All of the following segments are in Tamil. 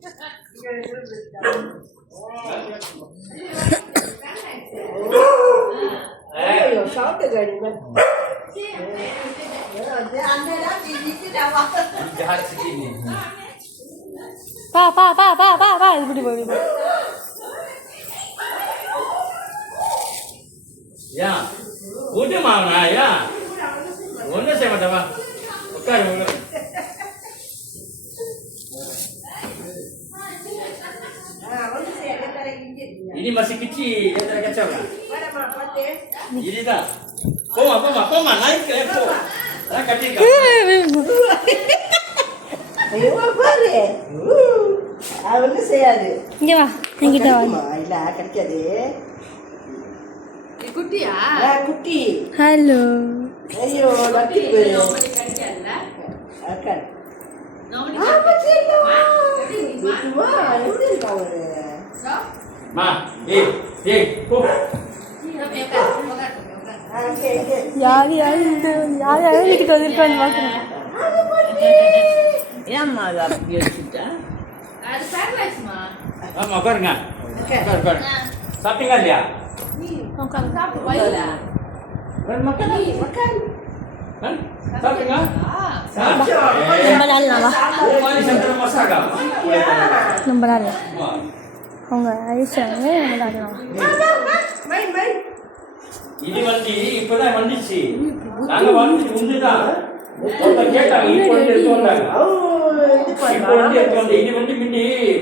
Pak, itu di. Ya, udah mana ya? Udah saya mata pak. Oke, ini masih kecil, ya tidak kacau lah. Ini tak. Koma, naik ke level. Naik ke tiga. Ayo apa deh? Awalnya saya deh. Ini mah, yang kita wali. Lah, kerja deh. Ikuti ya. Lah, kuki. Halo. Ayo, lagi ber. Akan. Apa sih lo? Itu mah, itu kau deh. Kok. Yari, itu kau dirkan makan. Ya malah biar kita. Ada paralyzed mah. Mau kor nggak? Kor. Sapi nggak dia? Makan. Baiklah. Makan. Kan? Sapi nggak? Lembaran lah. Ini sentra masaga. Lembaran lah. Oh enggak, Aisyah ini lembaran lah. Main. Ini mandi sih. Tangga mandi undur dah. Untuk kita ini pun dia tuan dah. Ini mandi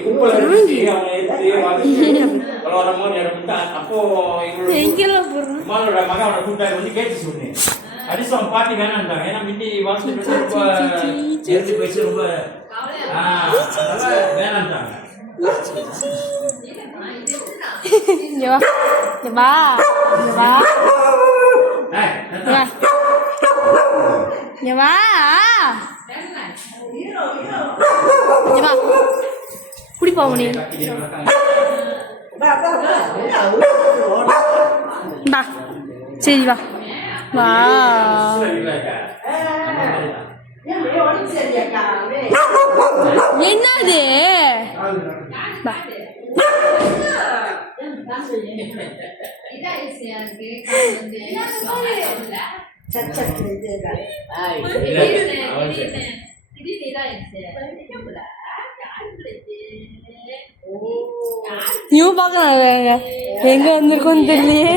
kumpul sih yang itu kalau orang mau dia minta apa Thank you lah pur. malu dah makan orang kuda mandi kayak sini. Ada sempat di kanan dah. Enak mandi waktu itu besar ubah. Kanan dah. Coba. Coba. Kuri pau ni. Ba. Sini ba. Wow. என்னது பா நியூ பாக்கறாங்க எங்க வந்திருக்கோம் தெரியலையே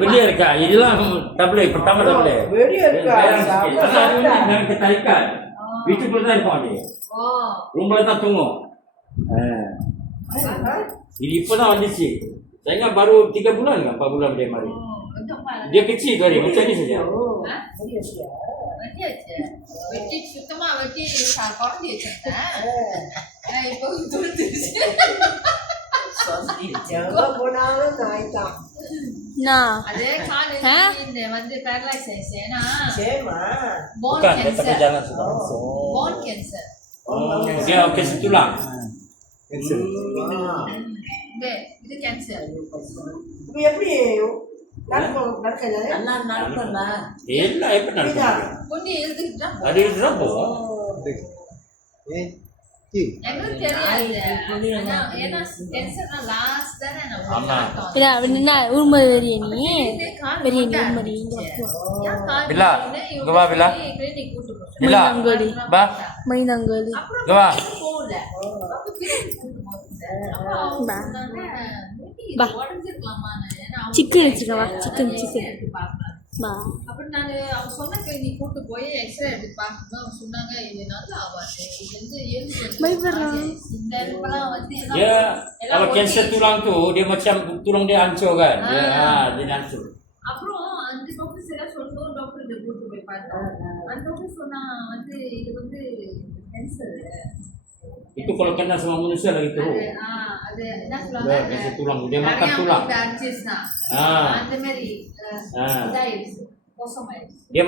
Belia இருக்கா இதெல்லாம் டபுள் pertama டபுள் Belia இருக்கா? Kita tarikan வீட்டுக்குள்ள தான் இருப்போம் அது ரூம்ல தான் tunggu ini இப்பதான் வந்துச்சு saya baru 3 bulan kan 4 bulan dia mari dia kecil kali macam ni saja வெட்டி சுத்தமா வெட்டி குழந்தை வச்சிருந்தேன் இப்போ துடுத்துருச்சு Jangan போனாலும் நாய் தான். நான் அதே காலேஜ் இந்த வந்து பேரலைஸ் ஆயிடுச்சுனா Cema. Bone bukan dia pakai cancer jalan sudah bone cancer dia kes tulang இது கேன்சர் Tapi எப்படி நடக்கல? அண்ணா நடக்கல. எல்லாம் எப்படி நடக்கும் பொண்ணு எழுதிட்டா அது இதுதான் போகும் எனக்கு தெரியாது ஏன்னா கேன்சர்னா லாஸ்ட் தானே ஆமா. இல்ல என்ன உருமதி வெறிய நீ வெறிய நீ உருமதி Bila இங்க வா Bila கிளினிக் கூட்டி போறேன் Bila மணிதங்கோலி பா மணிதங்கோலி இங்க வா போல அப்ப கிளினிக் கூட்டி போறேன் பா பா உடைஞ்சிரலாமா ஏன்னா சிக்கன் வச்சுக்கவா சிக்கன் பா அப்புறம் நான் அவங்க சொன்ன கிளினிக் கூட்டி போய் எக்ஸ்ரே எடுத்து பார்க்கணும் அவங்க சொன்னாங்க இது நல்லா ஆகாது இது வந்து பயப்படுறான். இந்த இப்பெல்லாம் வந்து dia kalau cancer tulang tu dia macam tulang dia hancur kan dia dia hancur அப்புறம் அந்த டாக்டர் எல்லாம் சொல்லுவோம் டாக்டர் இதை கூட்டு போய் பார்த்தோம் அந்த டாக்டர் சொன்னா வந்து இது வந்து cancer itu kalau kena sama manusia lagi teruk அது என்ன சொல்லுவாங்க cancer tulang dia makan tulang அடிச்சிருந்தா அந்த மாதிரி இதாயிடுச்சு மோசமாயிடுச்சு dia